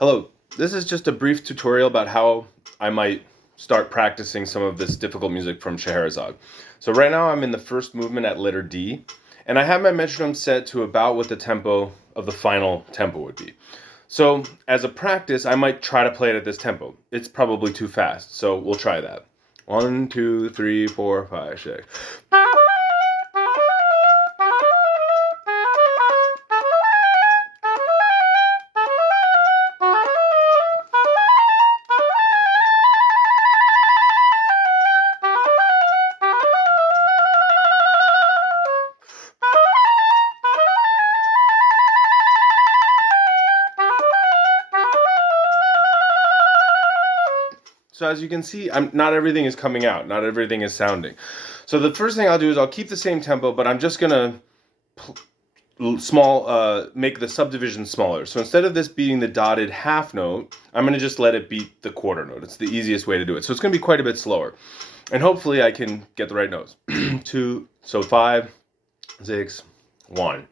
Hello, this is just a brief tutorial about how I might start practicing some of this difficult music from Scheherezade. So right now I'm in the first movement at letter D, and I have my metronome set to about what the tempo of the final tempo would be. So as a practice, I might try to play it at this tempo. It's probably too fast, so we'll try that. 1, 2, 3, 4, 5, 6. So as you can see, not everything is coming out, not everything is sounding. So the first thing I'll do is I'll keep the same tempo, but I'm just gonna make the subdivision smaller. So instead of this beating the dotted half note, I'm gonna just let it beat the quarter note. It's the easiest way to do it. So it's gonna be quite a bit slower, and hopefully I can get the right notes. 2, so 5, 6, 1.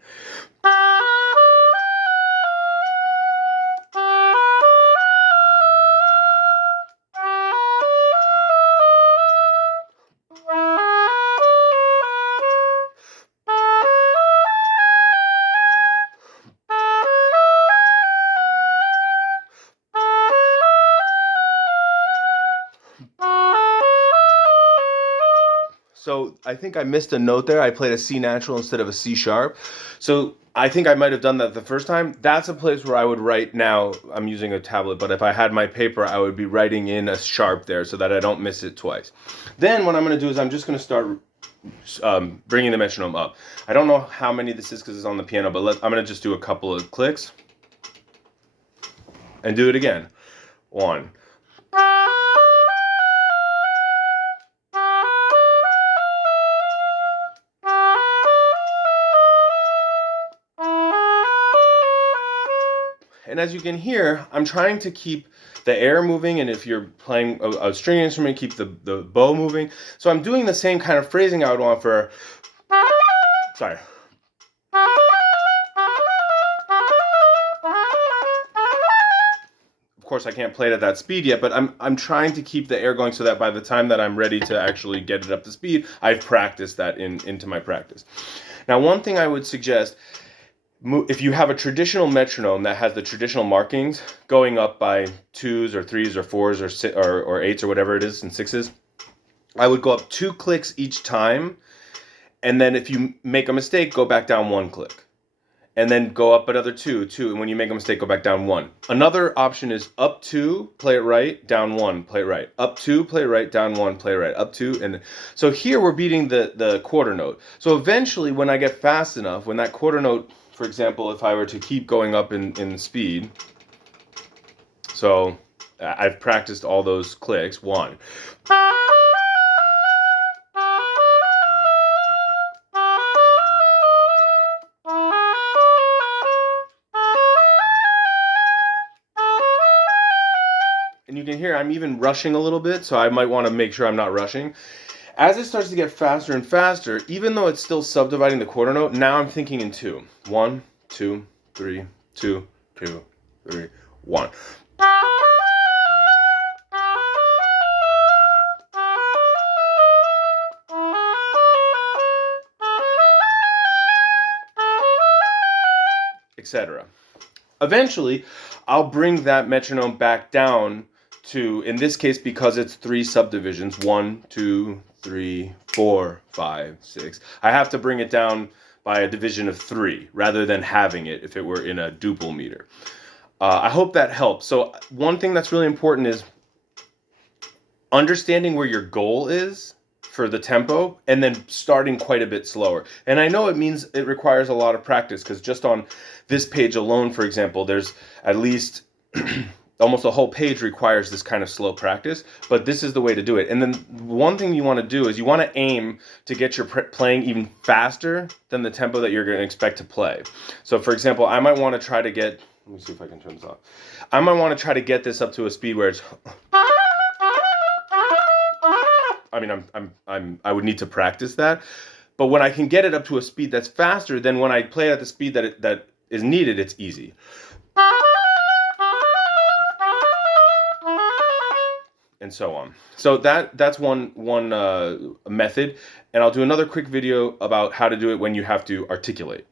So I think I missed a note there. I played a C natural instead of a C sharp. So I think I might have done that the first time. That's a place where I would write now. I'm using a tablet, but if I had my paper, I would be writing in a sharp there so that I don't miss it twice. Then what I'm going to do is I'm just going to start bringing the metronome up. I don't know how many this is because it's on the piano, but I'm going to just do a couple of clicks and do it again. 1. And as you can hear, I'm trying to keep the air moving, and if you're playing a string instrument, keep the bow moving. So I'm doing the same kind of phrasing I would want for, sorry. Of course, I can't play it at that speed yet, but I'm trying to keep the air going so that by the time that I'm ready to actually get it up to speed, I've practiced that into my practice. Now, one thing I would suggest, if you have a traditional metronome that has the traditional markings going up by 2s or 3s or 4s or 8s or whatever it is and 6s, I would go up 2 clicks each time, and then if you make a mistake, go back down 1 click. And then go up another 2, and when you make a mistake, go back down 1. Another option is up 2, play it right, down 1, play it right. Up 2, play it right, down 1, play it right. Up 2, and so here we're beating the quarter note. So eventually, when I get fast enough, when that quarter note, for example, if I were to keep going up in speed, so I've practiced all those clicks. 1. And you can hear I'm even rushing a little bit, so I might want to make sure I'm not rushing. As it starts to get faster and faster, even though it's still subdividing the quarter note, now I'm thinking in 2. 1, 2, 3, 2, 2, 3, 1. Etc. Eventually, I'll bring that metronome back down to, in this case, because it's 3 subdivisions, 1, 2, 3, 4, 5, 6. I have to bring it down by a division of 3 rather than having it if it were in a duple meter. I hope that helps. So one thing that's really important is understanding where your goal is for the tempo and then starting quite a bit slower. And I know it requires a lot of practice because just on this page alone, for example, there's at least almost a whole page requires this kind of slow practice, but this is the way to do it. And then one thing you want to do is you want to aim to get your playing even faster than the tempo that you're going to expect to play. So for example, I might want to try to get, let me see if I can turn this off. I might want to try to get this up to a speed where it's, I mean, I would need to practice that, but when I can get it up to a speed that's faster, then when I play it at the speed that is needed, it's easy. and so on. So that's one method, and I'll do another quick video about how to do it when you have to articulate.